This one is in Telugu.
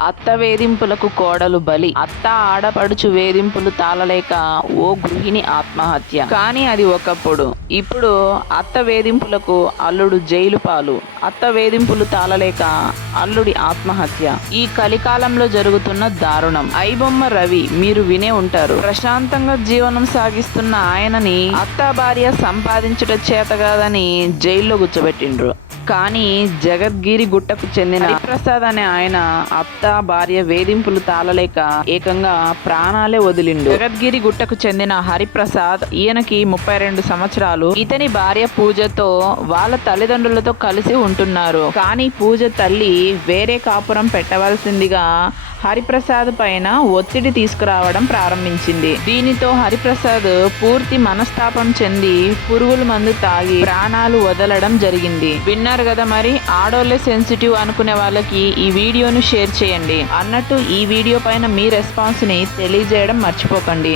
అత్త వేధింపులకు కోడలు బలి. అత్త ఆడపడుచు వేధింపులు తాళలేక ఓ గృహిణి ఆత్మహత్య. కానీ అది ఒకప్పుడు. ఇప్పుడు అత్త వేధింపులకు అల్లుడు జైలు పాలు. అత్త వేధింపులు తాళలేక అల్లుడి ఆత్మహత్య. ఈ కలికాలంలో జరుగుతున్న దారుణం. ఐబొమ్మ రవి మీరు వినే ఉంటారు. ప్రశాంతంగా జీవనం సాగిస్తున్న ఆయనని అత్త భార్య సంపాదించుట చేత కాదని జైల్లో కూర్చోబెట్టిండ్రు. కానీ జగద్గిరి గుట్టకు చెందిన హరిప్రసాద్ అనే ఆయన అత్త భార్య వేధింపులు తాళలేక ఏకంగా ప్రాణాలే వదిలిండు. జగద్గిరి గుట్టకు చెందిన హరిప్రసాద్ ఈయనకి ముప్పై రెండు సంవత్సరాలు. ఇతని భార్య పూజతో వాళ్ళ తల్లిదండ్రులతో కలిసి ఉంటున్నారు. కానీ పూజ తల్లి వేరే కాపురం పెట్టవలసిందిగా హరిప్రసాద్ పైన ఒత్తిడి తీసుకురావడం ప్రారంభించింది. దీనితో హరిప్రసాద్ పూర్తి మనస్తాపం చెంది పురుగుల మందు తాగి ప్రాణాలు వదలడం జరిగింది. విన్నర్ కదా మరి ఆడోళ్ళే సెన్సిటివ్ అనుకునే వాళ్ళకి ఈ వీడియోను షేర్ చేయండి. అన్నట్టు ఈ వీడియో పైన మీ రెస్పాన్స్ని తెలియజేయడం మర్చిపోకండి.